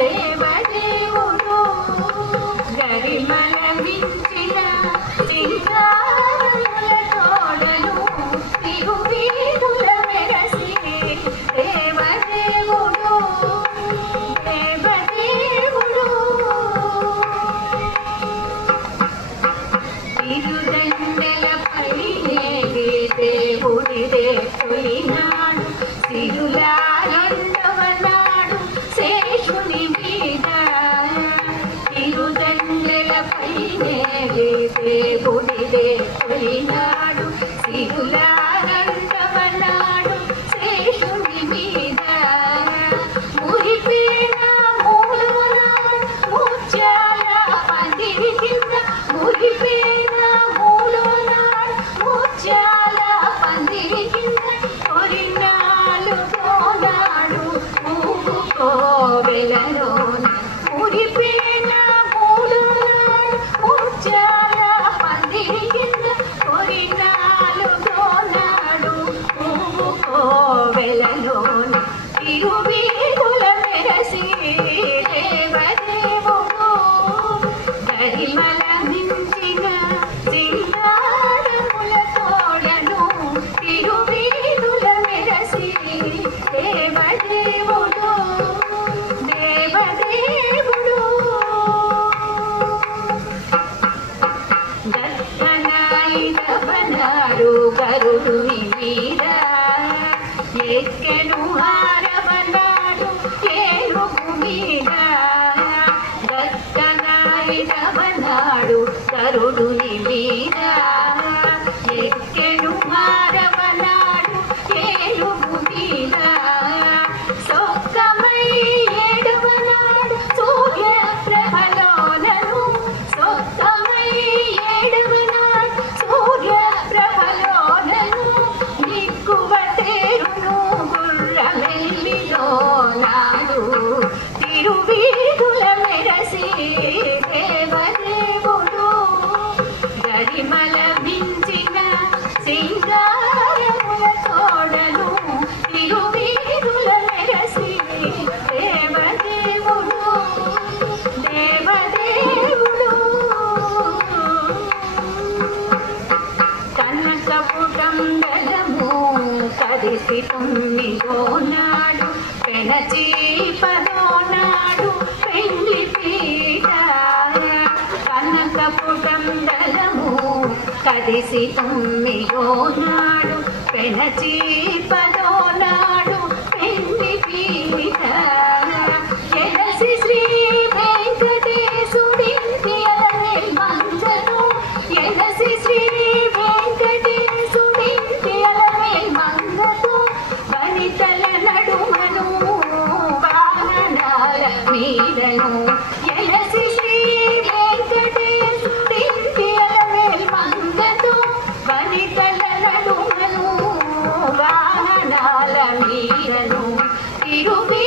దేవదేవుడు గరిమల మించిన సింగారముల తోడను తిరువీధుల మెరసి దేవదేవుడు దేవదేవుడు తిరుదండెలపై ఏగి దేవుడిదే తొలినాడు సిరులా రెండవనాడు శేషుని మీద తిరుదండెలపై ఏగి దేవుడిదే తొలినాడు సిరులా రెండవనాడు శేషుని మీద మురిపేన మూలవనాడు ముత్యాల పందిరి కింద మురిపేన మూలవనాడు ముత్యాల పందిరి కింద కొరినాలుగోనాడు మూగుకోవెలలోన మురిపేన మూలవనాడు ముత్యాల పందిరి కింద కొరినాలుగోనాడు మూగుకోవెలలోన తిరువీధుల మెరసి దేవదేవుడు గరిమల మించిన సింగారముల తోడను తిరువీధుల మెరసి దేవదేవుడు దేవదేవుడు దత్తనాయిదవనాడు గరుడుని మీద ఎక్కెను హారవనాడు ఏనుగు మీద దత్తనాయిదవనాడు గరుడుని మీద ఎక్కెను హారవనాడు ఏనుగు మీద సొక్కమై ఏడవనాడు సూర్య ప్రభలోనను సొక్కమై ఏడవనాడు సూర్య ప్రభలోనను నిక్కువ తేరును గుర్రమెల్లిలో నాడు తిరువీధుల మెరసి దేవదేవుడు గరిమల మించిన సింగారముల తోడను తిరువీధుల మెరసి దేవదేవుడు దేవదేవుడు కనకపుటంబలము కదిసి తొమ్మిదోనాడు పెనచి పదోనాడు పెండ్లి పీట కనకపుటంబలము కదిసి తొమ్మిదోనాడు పెనచి పదోనాడు పెండ్లి పీట ఎలసి శ్రీ వెంకటేశుడింటి అలమేల్ మంగను ఎలసి శ్రీ వెంకటేశుడింటి అలమేల్ మంగను వనితల నడుమను వాహనాల మీదను ఎలసి శ్రీ వెంకటేశుడింటి అలమేల్ మంగను వనితల నడుమను వాహనాల మీదను తిరువి